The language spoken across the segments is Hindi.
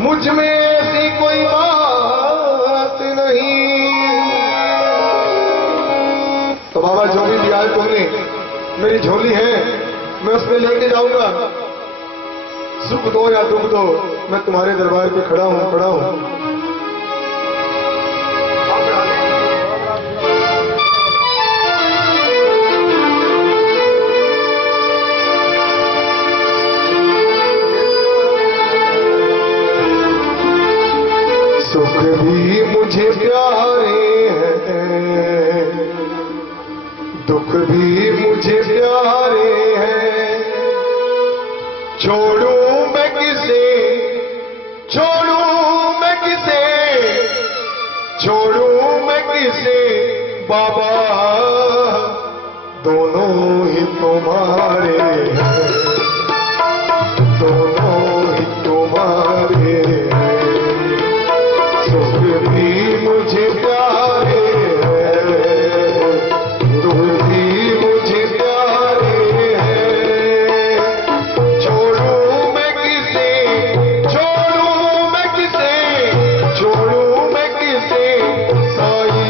मुझ में ऐसी कोई बात नहीं। तो बाबा जो भी दिया है तुमने, मेरी झोली है, मैं उसमें लेके जाऊंगा। सुख दो या दुख दो, मैं तुम्हारे दरबार पे खड़ा हूं। सुख भी मुझे प्यारे हैं, दुख भी मुझे प्यारे हैं। छोड़ूं मैं किसे, बाबा दोनों ही तुम्हारे हैं, दोनों ही तुम्हारे हैं। सुख भी मुझे प्यारे हैं, दुख भी मुझे प्यारे हैं। छोड़ूं मैं किसे, साई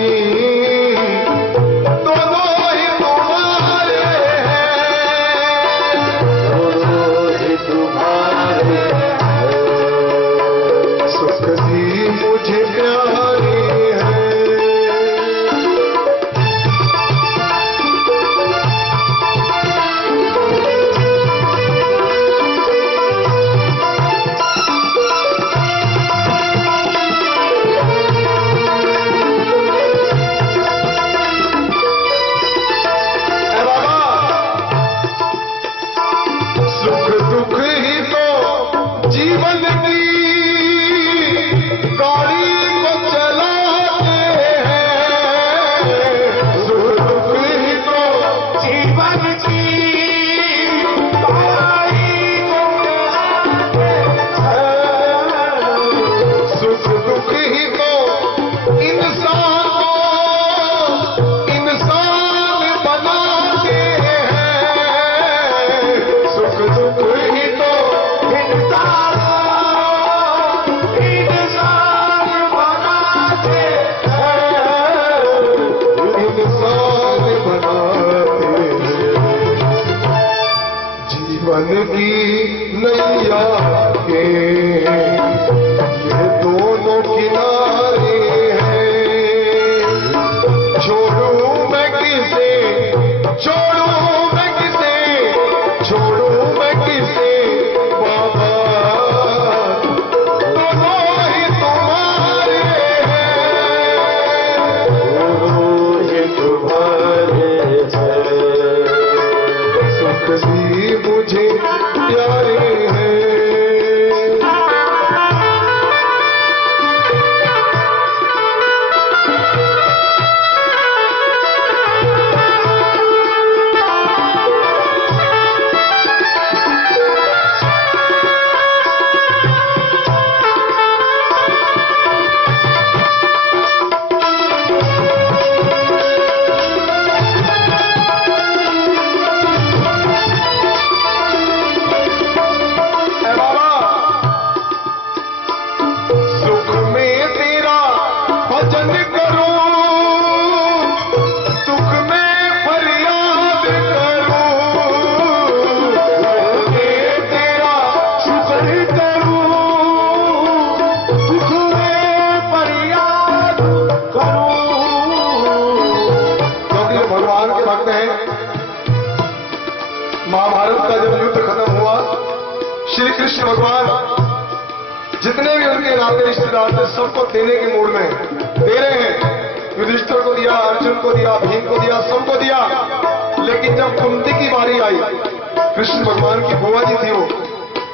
दोनों ही तुम्हारे हैं, दोनों ही तुम्हारे हैं। सुख भी मुझे प्यारे हैं। जीवन की गाड़ी को चलाते हैं, सुख दुख ही तो जीवन की गाड़ी को चलाते हैं। सुख दुख ही तो इंसान बनाते हैं। सुख दुख ही तो इंसान जीवन की नैया के ये दोनों किनारे हैं। छोड़ूं मैं किसे, बाबा दोनों ही तुम्हारे हैं, दोनों ही तुम्हारे हैं। सुख भी मुझे प्यारे हैं। भजन करूं, दुख में फरियाद करूं, तेरा शुक्र करूं, दुख में फरियाद करूं। क्योंकि भगवान के भक्त हैं। महाभारत का जब युद्ध खत्म हुआ, श्री कृष्ण भगवान जितने भी उनके नाते रिश्तेदार थे सबको देने के मूड में दे रहे हैं। युधिष्ठिर को दिया, अर्जुन को दिया, भीम को दिया, सबको दिया। लेकिन जब कुंती की बारी आई, कृष्ण भगवान की बुआ जी थी वो,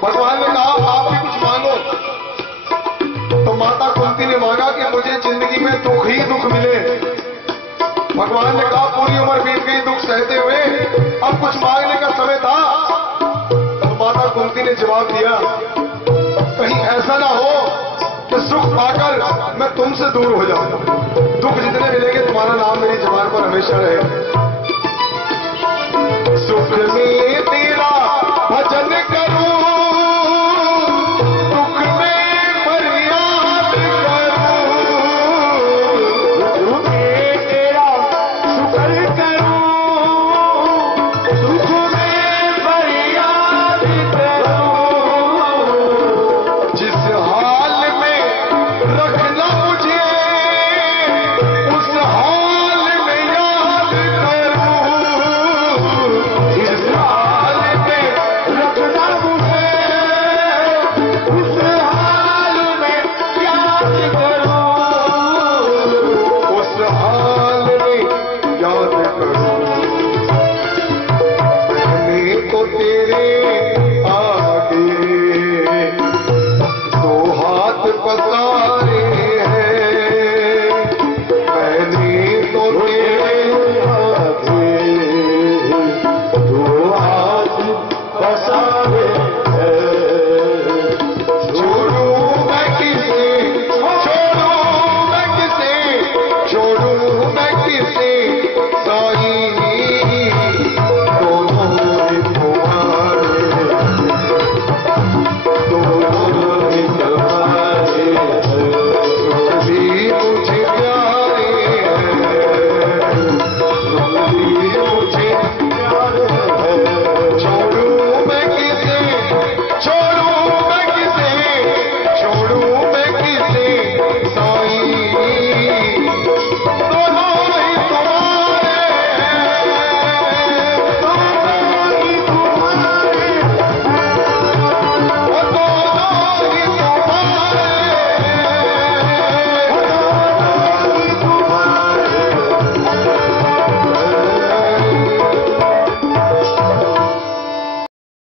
भगवान ने कहा आप भी कुछ मांगो। तो माता कुंती ने मांगा कि मुझे जिंदगी में दुख ही दुख मिले। भगवान ने कहा पूरी उम्र बीत गई दुख सहते हुए, अब कुछ मांगने का समय था। तो माता कुंती ने जवाब दिया कहीं ऐसा ना हो कि सुख पाकर मैं तुमसे दूर हो जाऊं। दुख जितने मिलेंगे तुम्हारा नाम मेरी जुबान पर हमेशा रहे। सुख में